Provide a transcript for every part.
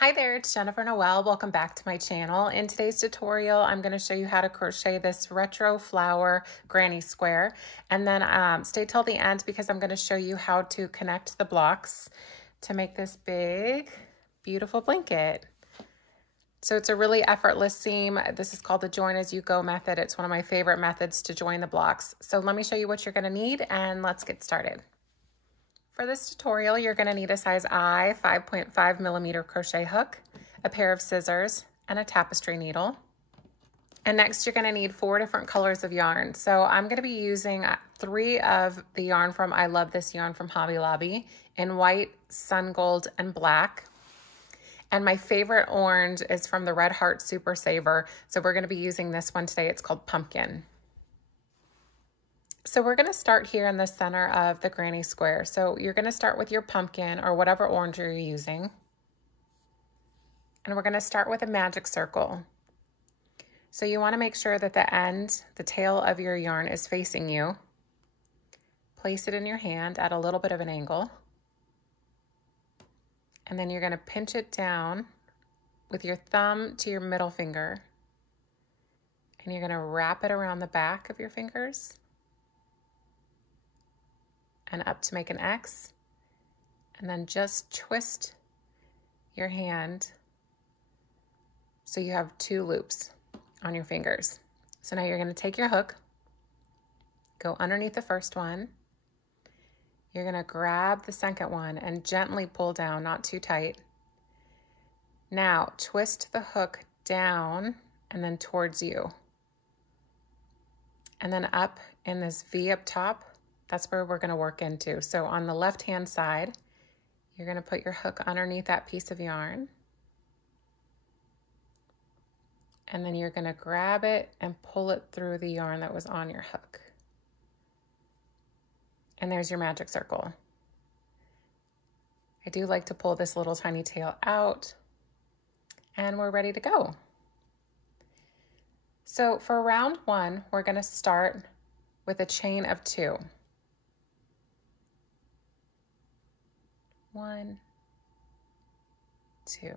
Hi there, it's Jennifer Noel. Welcome back to my channel. In today's tutorial, I'm going to show you how to crochet this retro flower granny square. And then stay till the end because I'm going to show you how to connect the blocks to make this big, beautiful blanket. So it's a really effortless seam. This is called the join as you go method. It's one of my favorite methods to join the blocks. So let me show you what you're going to need and let's get started. For this tutorial, you're going to need a size I 5.5 millimeter crochet hook, a pair of scissors, and a tapestry needle. And next, you're going to need 4 different colors of yarn. So I'm going to be using 3 of the yarn from I Love This Yarn from Hobby Lobby in white, Sungold, and black. And my favorite orange is from the Red Heart Super Saver. So we're going to be using this one today. It's called Pumpkin. So we're going to start here in the center of the granny square. So you're going to start with your pumpkin or whatever orange you're using. And we're going to start with a magic circle. So you want to make sure that the end, the tail of your yarn is facing you. Place it in your hand at a little bit of an angle. And then you're going to pinch it down with your thumb to your middle finger. And you're going to wrap it around the back of your fingers. And up to make an X, and then just twist your hand so you have 2 loops on your fingers. So now you're going to take your hook, go underneath the first one, you're going to grab the second one and gently pull down, not too tight. Now twist the hook down and then towards you, and then up in this V up top. That's where we're going to work into. So on the left-hand side, you're going to put your hook underneath that piece of yarn. And then you're going to grab it and pull it through the yarn that was on your hook. And there's your magic circle. I do like to pull this little tiny tail out. And we're ready to go. So for round 1, we're going to start with a chain of 2. 1, 2.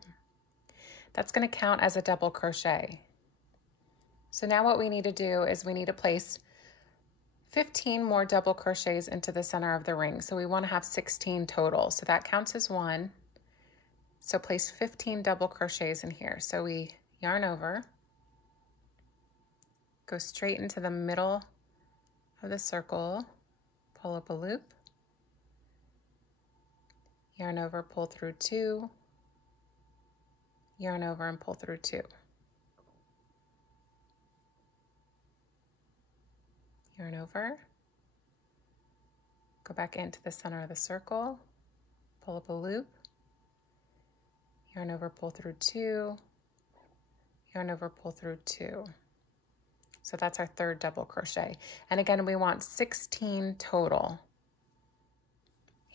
That's going to count as a double crochet. So now what we need to do is we need to place 15 more double crochets into the center of the ring. So we want to have 16 total. So that counts as 1. So place 15 double crochets in here. So we yarn over, go straight into the middle of the circle, pull up a loop, yarn over, pull through 2, yarn over and pull through 2. Yarn over, go back into the center of the circle, pull up a loop, yarn over, pull through 2, yarn over, pull through 2. So that's our 3rd double crochet. And again, we want 16 total.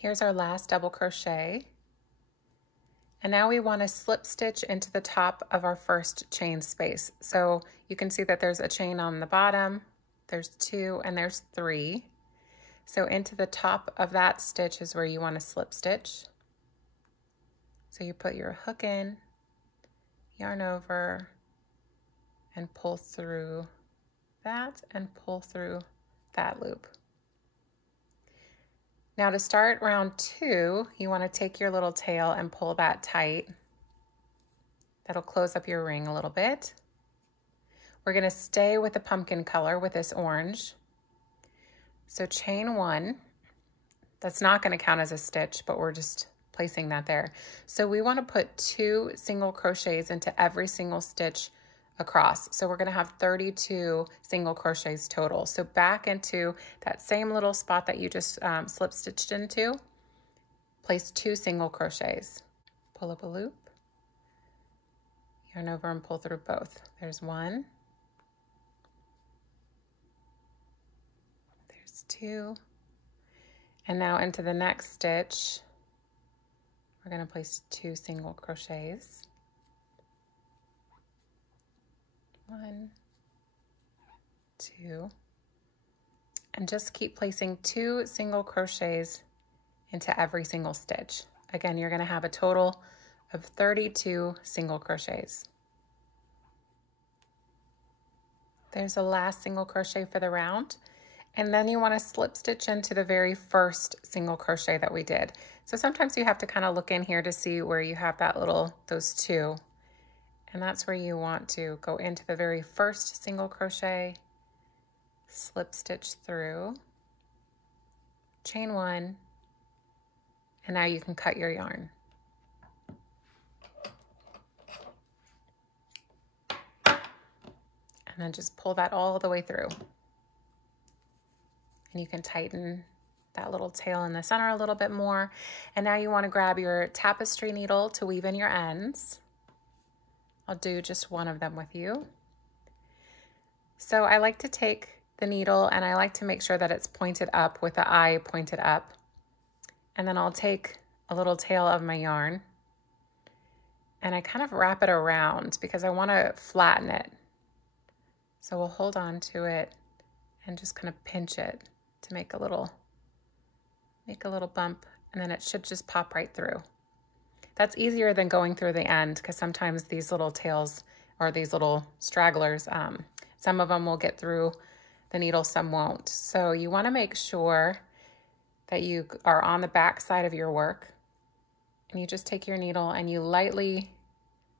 Here's our last double crochet. And now we want to slip stitch into the top of our first chain space. So you can see that there's a chain on the bottom, there's 2, and there's 3. So into the top of that stitch is where you want to slip stitch. So you put your hook in, yarn over, and pull through that and pull through that loop. Now to start round 2, you want to take your little tail and pull that tight. That'll close up your ring a little bit. We're going to stay with the pumpkin color with this orange. So chain 1, that's not going to count as a stitch, but we're just placing that there. So we want to put 2 single crochets into every single stitch across. So we're going to have 32 single crochets total. So back into that same little spot that you just slip stitched into, place 2 single crochets. Pull up a loop, yarn over and pull through both. There's 1, there's 2, and now into the next stitch, we're going to place 2 single crochets. 1, 2, and just keep placing 2 single crochets into every single stitch. Again, you're going to have a total of 32 single crochets. There's the last single crochet for the round. And then you want to slip stitch into the very first single crochet that we did. So sometimes you have to kind of look in here to see where you have that those two. And that's where you want to go into the very first single crochet, slip stitch through, chain one, and now you can cut your yarn. And then just pull that all the way through. And you can tighten that little tail in the center a little bit more. And now you want to grab your tapestry needle to weave in your ends. I'll do just one of them with you. So I like to take the needle and I like to make sure that it's pointed up with the eye pointed up. And then I'll take a little tail of my yarn and I kind of wrap it around because I want to flatten it. So we'll hold on to it and just kind of pinch it to make a little bump, and then it should just pop right through. That's easier than going through the end because sometimes these little tails or these little stragglers, some of them will get through the needle, some won't. So you want to make sure that you are on the back side of your work and you just take your needle and you lightly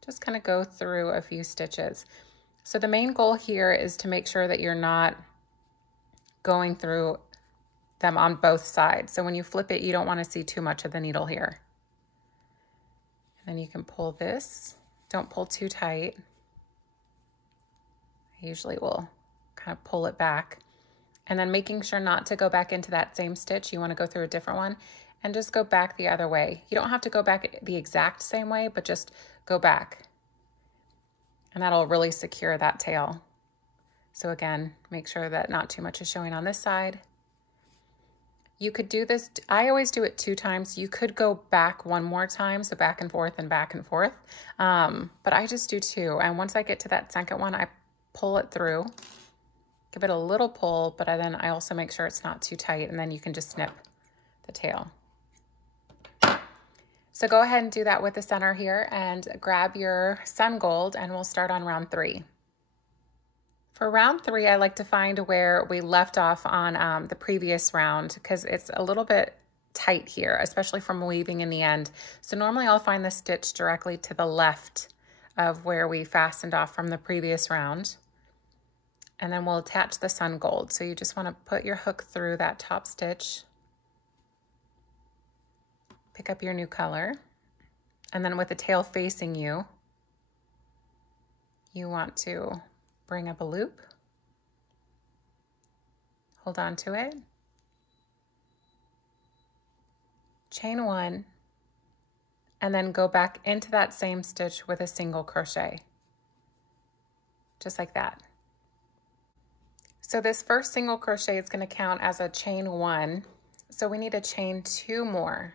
just kind of go through a few stitches. So the main goal here is to make sure that you're not going through them on both sides. So when you flip it, you don't want to see too much of the needle here. And then you can pull this. Don't pull too tight. I usually will kind of pull it back. And then making sure not to go back into that same stitch. You want to go through a different one and just go back the other way. You don't have to go back the exact same way, but just go back. And that'll really secure that tail. So again, make sure that not too much is showing on this side. You could do this, I always do it 2 times. You could go back one more time, so back and forth and back and forth. But I just do 2. And once I get to that second one, I pull it through, give it a little pull, but then I also make sure it's not too tight, and then you can just snip the tail. So go ahead and do that with the center here and grab your Sungold, and we'll start on round 3. For round 3, I like to find where we left off on the previous round because it's a little bit tight here, especially from weaving in the end. So normally I'll find the stitch directly to the left of where we fastened off from the previous round. And then we'll attach the Sungold. So you just want to put your hook through that top stitch, pick up your new color, and then with the tail facing you, you want to bring up a loop, hold on to it, chain 1, and then go back into that same stitch with a single crochet, just like that. So this first single crochet is going to count as a chain 1, so we need to chain 2 more.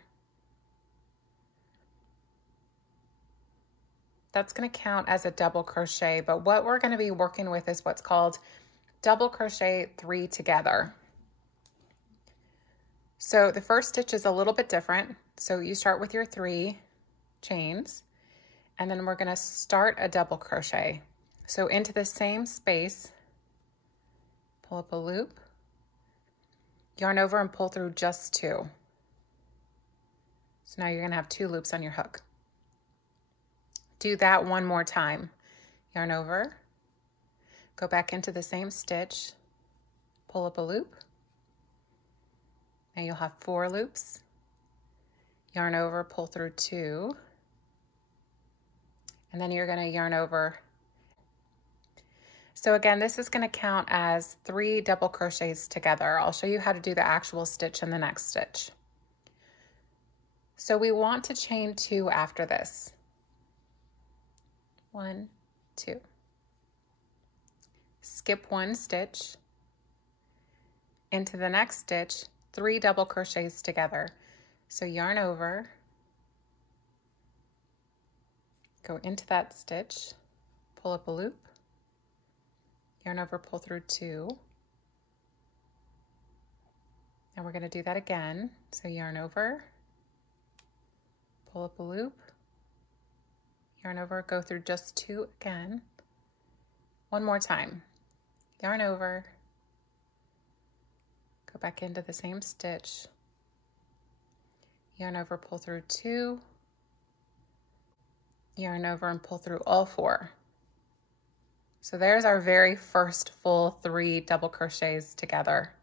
That's going to count as a double crochet, but what we're going to be working with is what's called double crochet 3 together. So the first stitch is a little bit different. So you start with your 3 chains, and then we're going to start a double crochet. So into the same space, pull up a loop, yarn over and pull through just 2. So now you're going to have 2 loops on your hook. Do that one more time. Yarn over, go back into the same stitch, pull up a loop. Now you'll have 4 loops. Yarn over, pull through 2. And then you're going to yarn over. So again, this is going to count as 3 double crochets together. I'll show you how to do the actual stitch in the next stitch. So we want to chain 2 after this. 1, 2. Skip 1 stitch. Into the next stitch, 3 double crochets together. So yarn over, go into that stitch, pull up a loop, yarn over, pull through 2. And we're going to do that again. So yarn over, pull up a loop, yarn over, go through just 2 again. One more time, yarn over, go back into the same stitch, yarn over, pull through 2, yarn over and pull through all 4. So there's our very first full 3 double crochets together.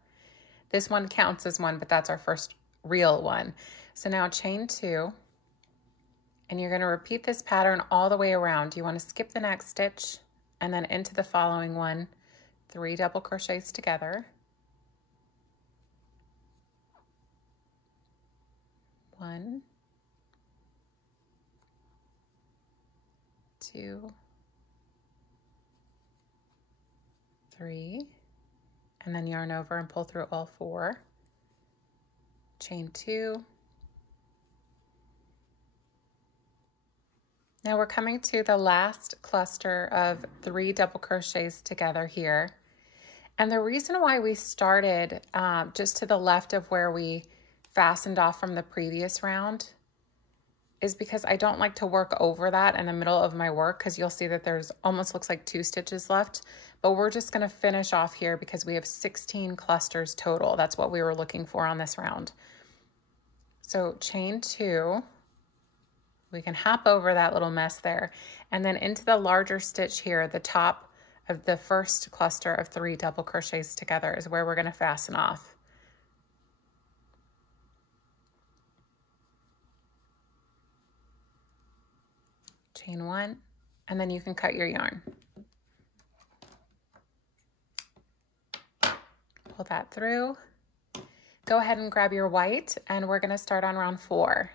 This one counts as one, but that's our first real one. So now chain 2, and you're going to repeat this pattern all the way around. You want to skip the next stitch and then into the following one, 3 double crochets together. 1, 2, 3, and then yarn over and pull through all 4. Chain 2. Now we're coming to the last cluster of 3 double crochets together here. And the reason why we started just to the left of where we fastened off from the previous round is because I don't like to work over that in the middle of my work, because you'll see that there's almost looks like 2 stitches left, but we're just going to finish off here because we have 16 clusters total. That's what we were looking for on this round. So chain 2, we can hop over that little mess there, and then into the larger stitch here, the top of the first cluster of 3 double crochets together is where we're going to fasten off. Chain 1, and then you can cut your yarn. Pull that through. Go ahead and grab your white, and we're going to start on round 4.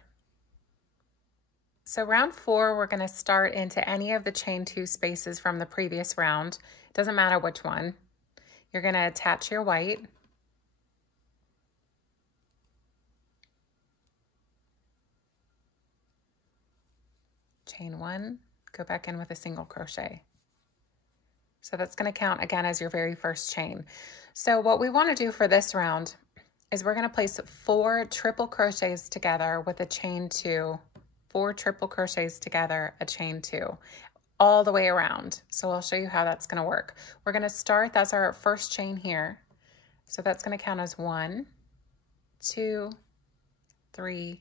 So round 4, we're going to start into any of the chain 2 spaces from the previous round. Doesn't matter which one. You're going to attach your white. Chain 1, go back in with a single crochet. So that's going to count again as your very first chain. So what we want to do for this round is we're going to place 4 triple crochets together with a chain 2, 4 triple crochets together, a chain 2, all the way around. So I'll show you how that's going to work. We're going to start, that's our first chain here. So that's going to count as 1, 2, 3,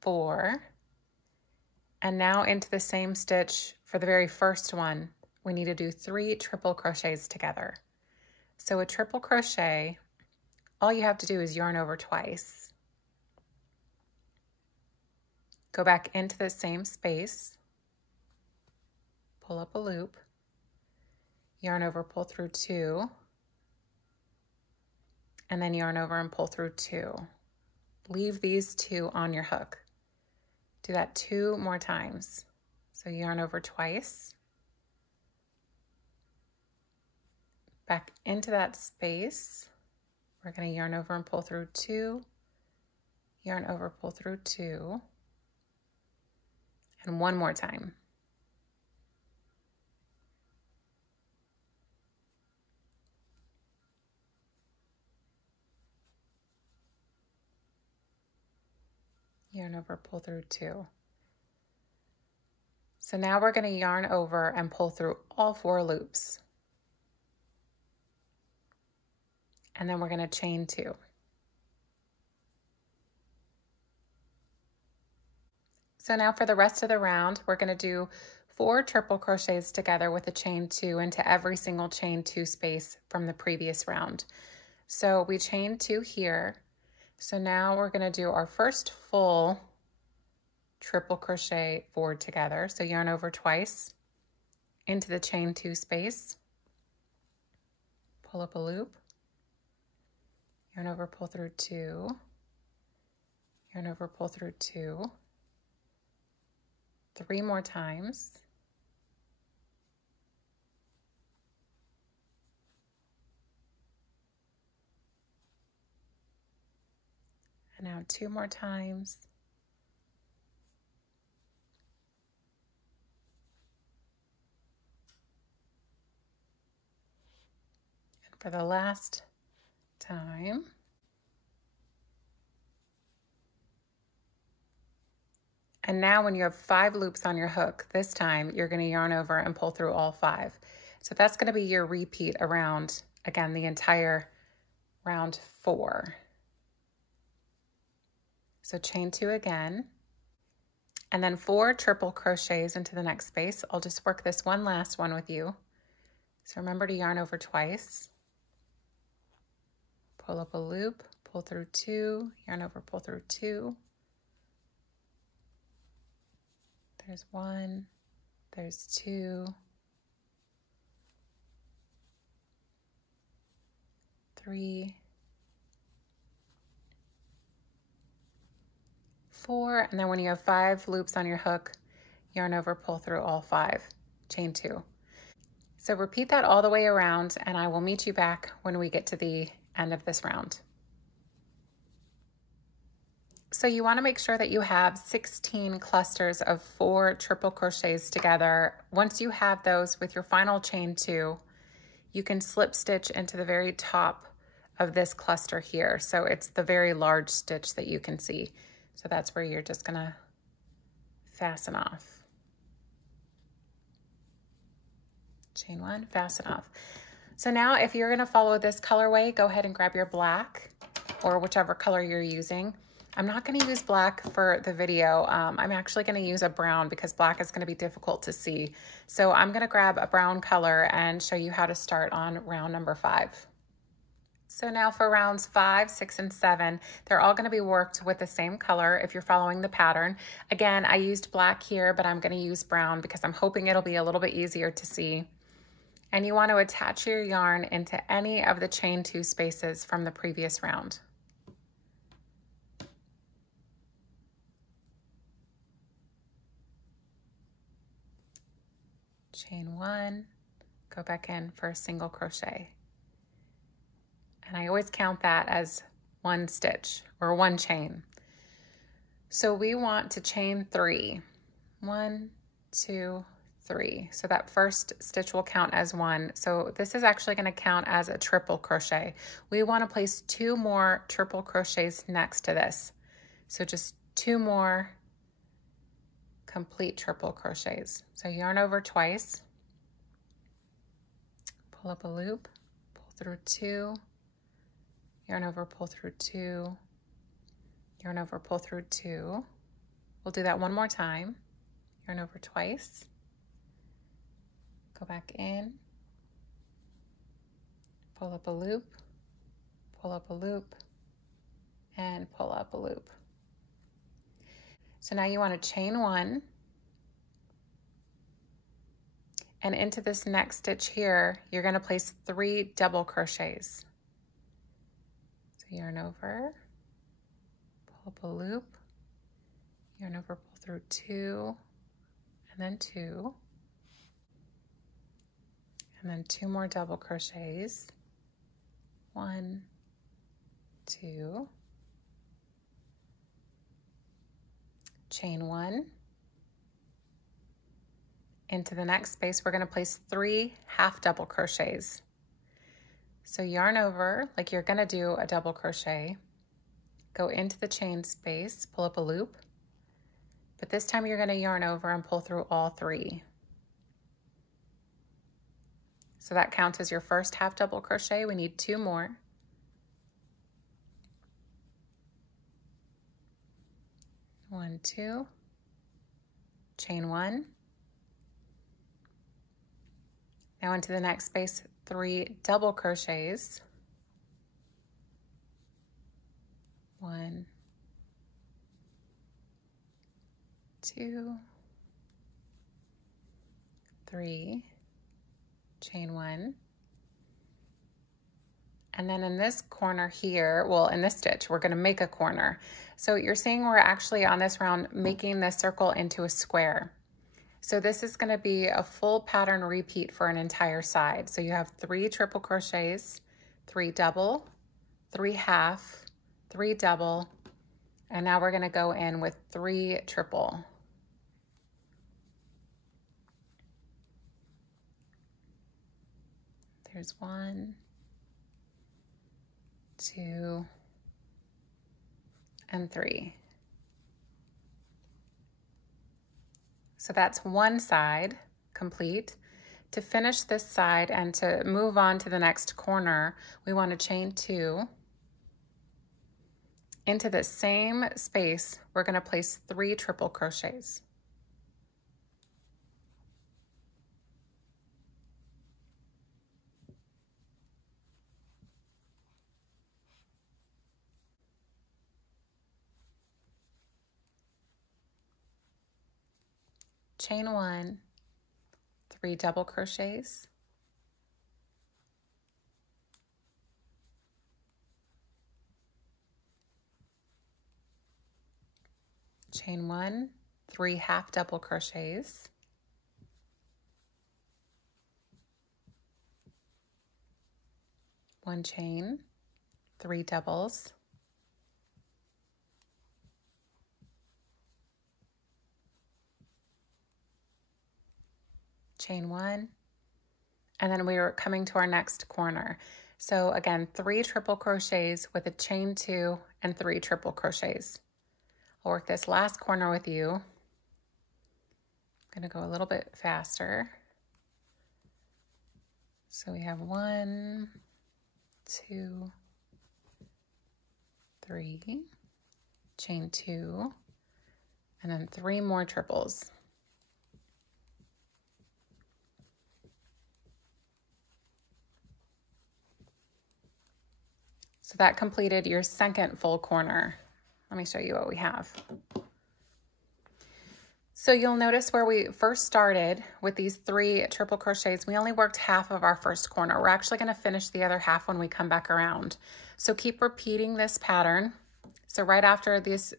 4. And now into the same stitch for the very first one, we need to do 3 triple crochets together. So a triple crochet, all you have to do is yarn over twice. Go back into the same space, pull up a loop, yarn over, pull through 2, and then yarn over and pull through 2. Leave these 2 on your hook. Do that 2 more times. So yarn over twice, back into that space. We're going to yarn over and pull through 2, yarn over, pull through 2, and 1 more time. Yarn over, pull through 2. So now we're going to yarn over and pull through all 4 loops. And then we're going to chain 2. So now for the rest of the round, we're going to do 4 triple crochets together with a chain 2 into every single chain 2 space from the previous round. So we chain 2 here. So now we're going to do our first full triple crochet forward together. So yarn over twice into the chain 2 space, pull up a loop, yarn over, pull through 2, yarn over, pull through 2, 3 more times, and now 2 more times, and for the last time, And now when you have 5 loops on your hook, this time you're going to yarn over and pull through all 5. So that's going to be your repeat around, again, the entire round 4. So chain 2 again, and then 4 triple crochets into the next space. I'll just work this one last one with you. So remember to yarn over twice. Pull up a loop, pull through 2, yarn over, pull through 2. There's 1, there's 2, 3, 4, and then when you have 5 loops on your hook, yarn over, pull through all 5, chain 2. So repeat that all the way around, and I will meet you back when we get to the end of this round. So you want to make sure that you have 16 clusters of 4 triple crochets together. Once you have those with your final chain 2, you can slip stitch into the very top of this cluster here. So it's the very large stitch that you can see. So that's where you're just gonna fasten off. Chain 1, fasten off. So now if you're gonna follow this colorway, go ahead and grab your black or whichever color you're using. I'm not gonna use black for the video. I'm actually gonna use a brown because black is gonna be difficult to see. So I'm gonna grab a brown color and show you how to start on round number 5. So now for rounds 5, 6, and 7, they're all gonna be worked with the same color if you're following the pattern. Again, I used black here, but I'm gonna use brown because I'm hoping it'll be a little bit easier to see. And you want to attach your yarn into any of the chain 2 spaces from the previous round. Chain 1, go back in for a single crochet. And I always count that as 1 stitch or 1 chain. So we want to chain 3. 1, 2, 3. So that first stitch will count as 1. So this is actually going to count as a triple crochet. We want to place 2 more triple crochets next to this. So just 2 more complete triple crochets. So yarn over twice, pull up a loop, pull through 2, yarn over, pull through 2, yarn over, pull through 2. We'll do that one more time. Yarn over twice, go back in, pull up a loop, pull up a loop, and pull up a loop. So now you want to chain 1, and into this next stitch here, you're going to place 3 double crochets. So yarn over, pull up a loop, yarn over, pull through 2, and then 2, and then 2 more double crochets. 1, 2, chain 1. Into the next space, we're going to place 3 half double crochets. So yarn over like you're going to do a double crochet, go into the chain space, pull up a loop, but this time you're going to yarn over and pull through all 3. So that counts as your first half double crochet. We need 2 more. One, 2, chain 1. Now into the next space, 3 double crochets. 1, 2, 3, chain 1. And then in this corner here, well, in this stitch, we're going to make a corner. So you're seeing we're actually on this round making this circle into a square. So this is going to be a full pattern repeat for an entire side. So you have 3 triple crochets, 3 double, 3 half, 3 double, and now we're going to go in with 3 triple. There's 1, 2, and 3. So that's one side complete. To finish this side and to move on to the next corner, we want to chain 2. Into the same space, we're going to place 3 triple crochets. Chain 1, 3 double crochets, chain 1, 3 half double crochets, one chain, 3 doubles, chain 1, and then we are coming to our next corner. So again, 3 triple crochets with a chain 2 and 3 triple crochets. I'll work this last corner with you. I'm going to go a little bit faster. So we have 1, 2, 3, chain 2, and then 3 more triples. So that completed your second full corner. Let me show you what we have. So you'll notice where we first started with these 3 triple crochets, we only worked half of our first corner. We're actually going to finish the other half when we come back around. So keep repeating this pattern. So right after this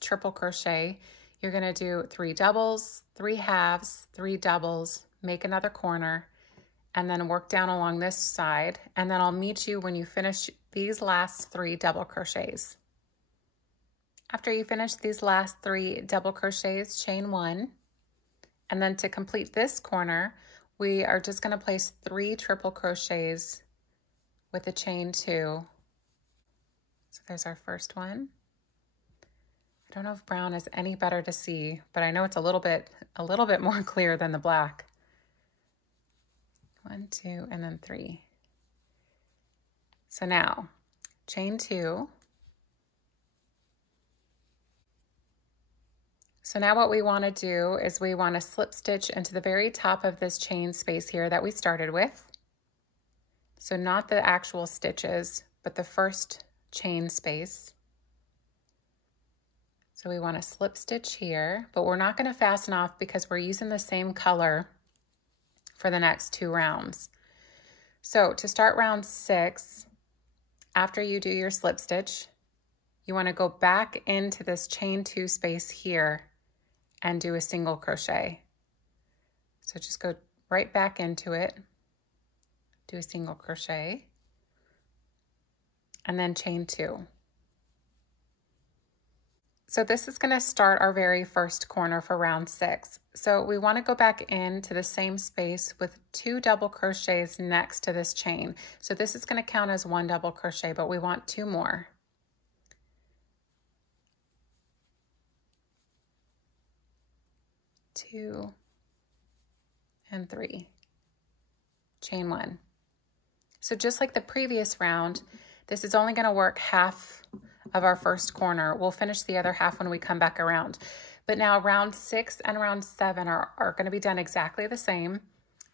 triple crochet, you're going to do 3 doubles, 3 halves, 3 doubles, make another corner, and then work down along this side. And then I'll meet you when you finish these last 3 double crochets. After you finish these last 3 double crochets, chain 1, and then to complete this corner, we are just going to place 3 triple crochets with a chain 2. So there's our first one. I don't know if brown is any better to see, but I know it's a little bit more clear than the black. 1, 2, and then 3. So now, chain 2. So now what we want to do is we want to slip stitch into the very top of this chain space here that we started with. So not the actual stitches, but the first chain space. So we want to slip stitch here, but we're not going to fasten off because we're using the same color for the next 2 rounds. So to start round 6, after you do your slip stitch, you want to go back into this chain 2 space here and do a single crochet. So just go right back into it, do a single crochet, and then chain 2. So this is going to start our very first corner for round 6. So we want to go back into the same space with 2 double crochets next to this chain. So this is going to count as 1 double crochet, but we want 2 more. 2 and 3, chain 1. So just like the previous round, this is only going to work half of our first corner. We'll finish the other half when we come back around. But now round 6 and round 7 are going to be done exactly the same,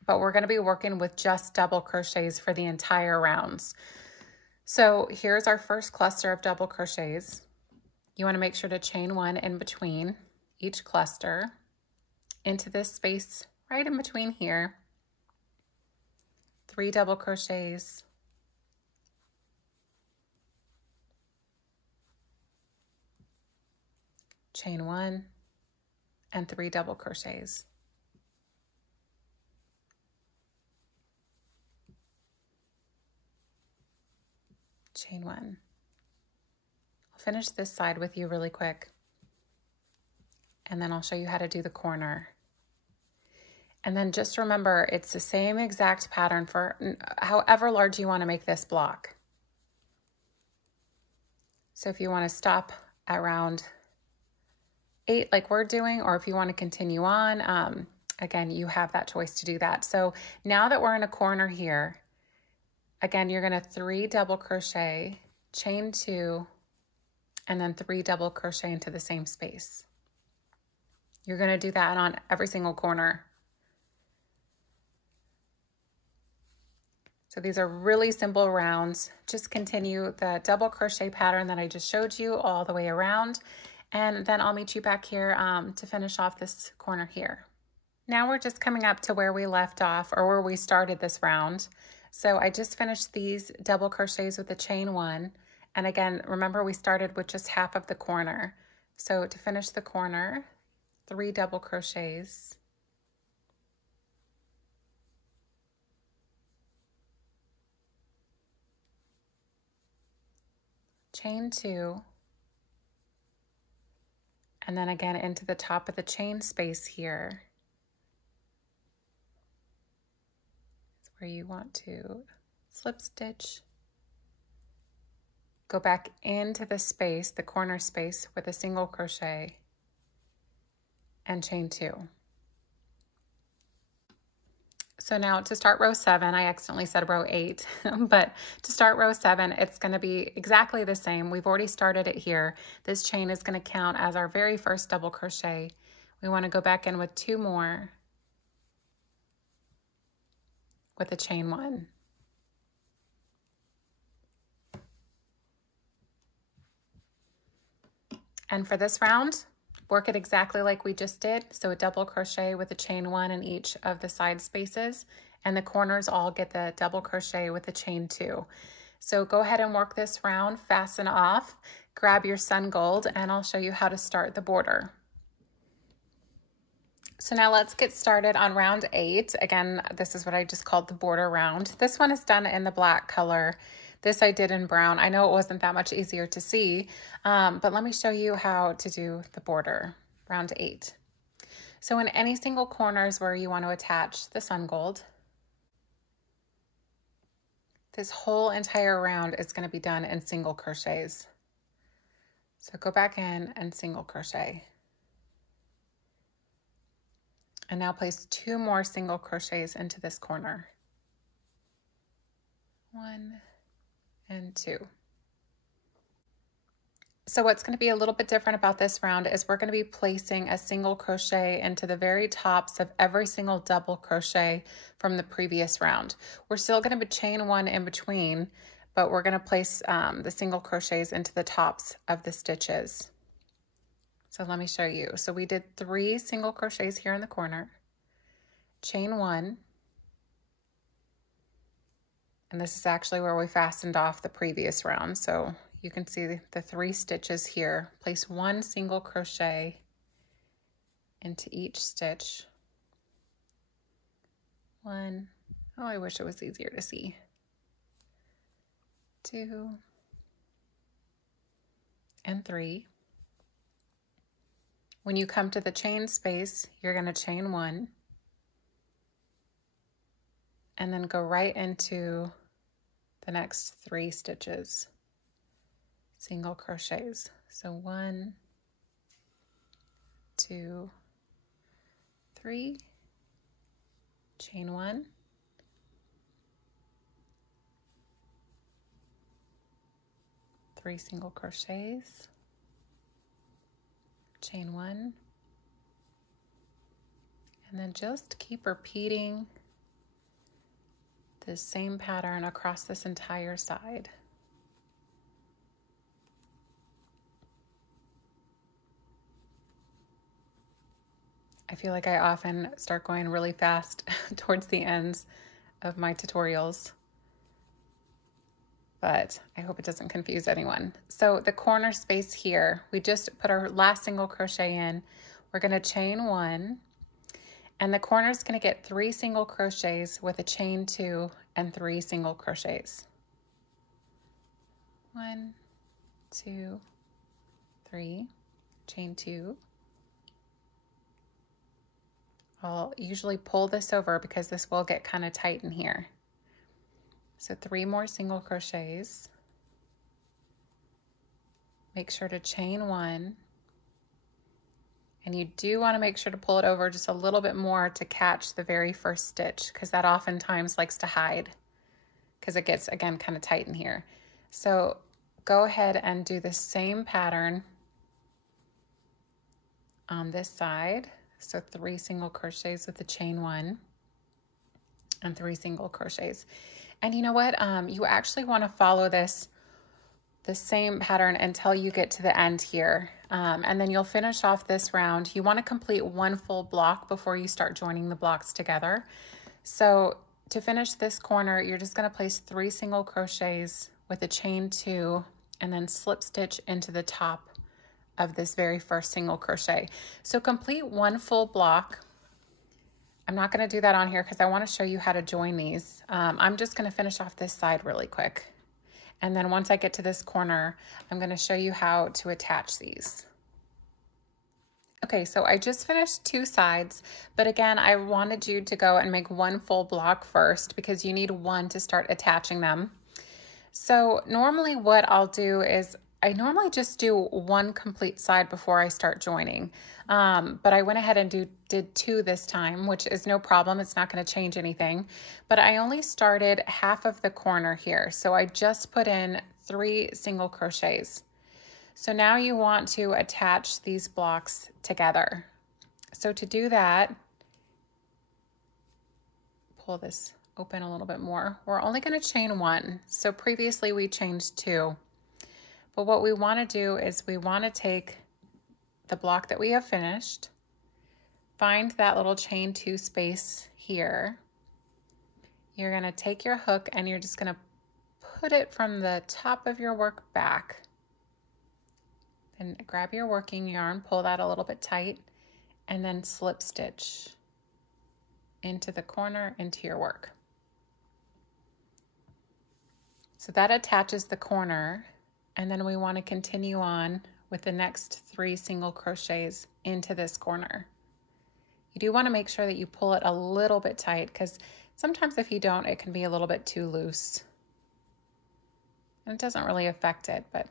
but we're going to be working with just double crochets for the entire rounds. So here's our first cluster of double crochets. You want to make sure to chain 1 in between each cluster into this space right in between here. 3 double crochets, chain 1, and 3 double crochets. Chain 1. I'll finish this side with you really quick, and then I'll show you how to do the corner. And then just remember, it's the same exact pattern for however large you want to make this block. So if you want to stop at round 8 like we're doing, or if you want to continue on, again, you have that choice to do that. So now that we're in a corner here, again, you're going to 3 double crochet, chain 2, and then 3 double crochet into the same space. You're going to do that on every single corner. So these are really simple rounds. Just continue the double crochet pattern that I just showed you all the way around. And then I'll meet you back here to finish off this corner here. Now we're just coming up to where we left off, or where we started this round. So I just finished these double crochets with the chain 1. And again, remember we started with just half of the corner. So to finish the corner, 3 double crochets. Chain 2. And then again into the top of the chain space here. That's where you want to slip stitch. Go back into the space, the corner space, with a single crochet and chain 2. So now to start row 7, I accidentally said row 8, but to start row 7, it's going to be exactly the same. We've already started it here. This chain is going to count as our very first double crochet. We want to go back in with 2 more with a chain 1. And for this round, work it exactly like we just did. So a double crochet with a chain 1 in each of the side spaces, and the corners all get the double crochet with a chain 2. So go ahead and work this round, fasten off, grab your Sungold, and I'll show you how to start the border. So now let's get started on round 8. Again, this is what I just called the border round. This one is done in the black color. This I did in brown. I know it wasn't that much easier to see, but let me show you how to do the border, round 8. So in any single corners where you want to attach the Sungold, this whole entire round is going to be done in single crochets. So go back in and single crochet. And now place 2 more single crochets into this corner. 1 and 2. So what's going to be a little bit different about this round is we're going to be placing a single crochet into the very tops of every single double crochet from the previous round. We're still going to chain 1 in between, but we're going to place the single crochets into the tops of the stitches. So let me show you. So we did 3 single crochets here in the corner, chain 1, and this is actually where we fastened off the previous round. So you can see the 3 stitches here. Place 1 single crochet into each stitch. 1, oh, I wish it was easier to see. 2 and 3. When you come to the chain space, you're going to chain 1 and then go right into the next 3 stitches, single crochets. So 1, 2, 3, chain 1, three single crochets, chain 1, and then just keep repeating the same pattern across this entire side. I feel like I often start going really fast towards the ends of my tutorials, but I hope it doesn't confuse anyone. So the corner space here, we just put our last single crochet in. We're going to chain 1, and the corner is going to get 3 single crochets with a chain 2 and 3 single crochets. 1, 2, 3, chain 2. I'll usually pull this over because this will get kind of tight in here. So 3 more single crochets. Make sure to chain 1 And you do want to make sure to pull it over just a little bit more to catch the very first stitch, because that oftentimes likes to hide because it gets, again, kind of tight in here. So go ahead and do the same pattern on this side. So 3 single crochets with the chain 1 and 3 single crochets. And you know what? You actually want to follow the same pattern until you get to the end here. And then you'll finish off this round. You want to complete 1 full block before you start joining the blocks together. So to finish this corner, you're just going to place 3 single crochets with a chain 2 and then slip stitch into the top of this very first single crochet. So complete 1 full block. I'm not going to do that on here because I want to show you how to join these. I'm just going to finish off this side really quick. And then once I get to this corner, I'm going to show you how to attach these. Okay, so I just finished 2 sides, but again, I wanted you to go and make 1 full block first because you need 1 to start attaching them. So normally what I'll do is I normally just do 1 complete side before I start joining, but I went ahead and did 2 this time, which is no problem. It's not going to change anything, but I only started half of the corner here. So I just put in 3 single crochets. So now you want to attach these blocks together. So to do that, pull this open a little bit more. We're only going to chain 1. So previously we chained 2. But what we want to do is we want to take the block that we have finished, find that little chain 2 space here. You're going to take your hook and you're just going to put it from the top of your work back. Then grab your working yarn, pull that a little bit tight, and then slip stitch into the corner into your work. So that attaches the corner. And then we want to continue on with the next 3 single crochets into this corner. You do want to make sure that you pull it a little bit tight because sometimes if you don't, it can be a little bit too loose. And it doesn't really affect it, but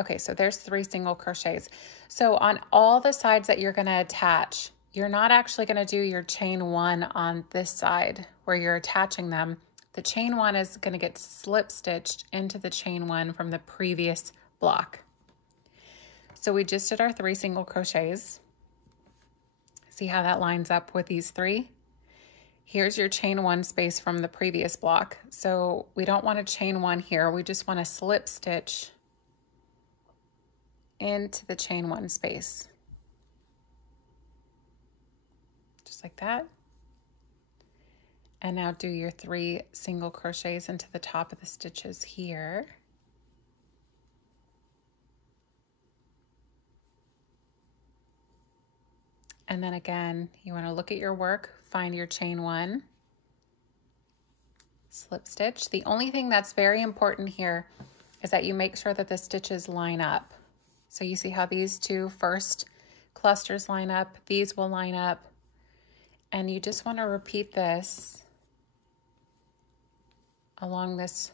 okay, so there's 3 single crochets. So on all the sides that you're going to attach, you're not actually going to do your chain 1 on this side where you're attaching them. The chain 1 is going to get slip stitched into the chain 1 from the previous block. So we just did our 3 single crochets. See how that lines up with these 3? Here's your chain 1 space from the previous block. So we don't want to chain 1 here. We just want to slip stitch into the chain 1 space. Just like that. And now do your 3 single crochets into the top of the stitches here. And then again, you want to look at your work, find your chain 1, slip stitch. The only thing that's very important here is that you make sure that the stitches line up. So you see how these 2 first clusters line up, these will line up, and you just want to repeat this along this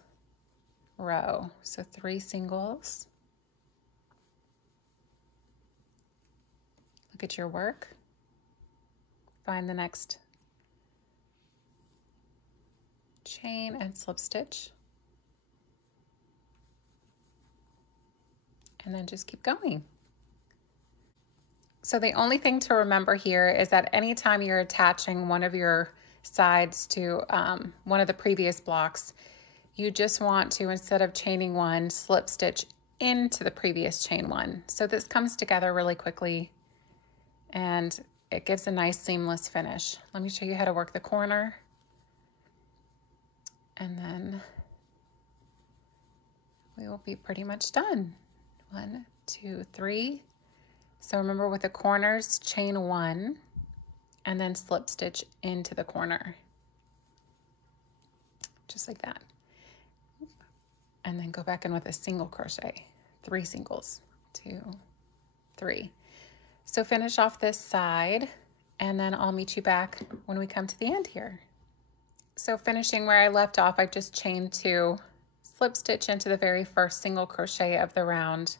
row. So 3 singles. Look at your work. Find the next chain and slip stitch. And then just keep going. So the only thing to remember here is that anytime you're attaching one of your sides to one of the previous blocks, you just want to, instead of chaining 1, slip stitch into the previous chain 1. So this comes together really quickly and it gives a nice seamless finish. Let me show you how to work the corner. And then we will be pretty much done. 1, 2, 3. So remember with the corners, chain 1 and then slip stitch into the corner. Just like that. And then go back in with a single crochet, 3 singles, 2, 3. So finish off this side and then I'll meet you back when we come to the end here. So finishing where I left off, I just chained 2, slip stitch into the very first single crochet of the round,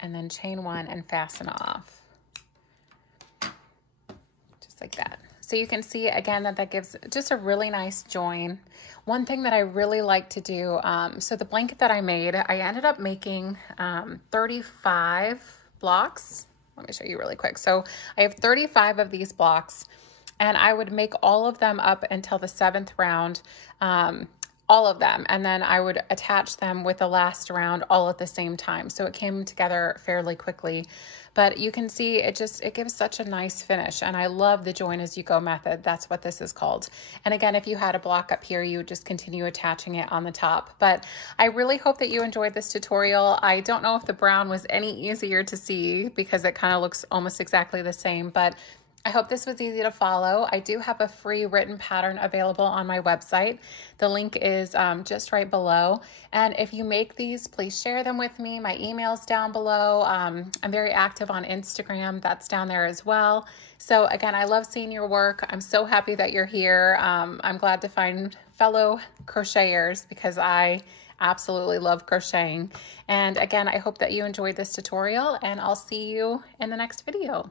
and then chain 1 and fasten off. Just like that. So you can see again that gives just a really nice join. One thing that I really like to do, so the blanket that I made, I ended up making 35 blocks. Let me show you really quick. So I have 35 of these blocks, and I would make all of them up until the 7th round, all of them, and then I would attach them with the last round all at the same time. So it came together fairly quickly, but you can see it gives such a nice finish, and I love the join as you go method. That's what this is called. And again, if you had a block up here, you would just continue attaching it on the top. But I really hope that you enjoyed this tutorial. I don't know if the brown was any easier to see because it kind of looks almost exactly the same, but I hope this was easy to follow. I do have a free written pattern available on my website. The link is just right below. And if you make these, please share them with me. My email's down below. I'm very active on Instagram. That's down there as well. So again, I love seeing your work. I'm so happy that you're here. I'm glad to find fellow crocheters because I absolutely love crocheting. And again, I hope that you enjoyed this tutorial, and I'll see you in the next video.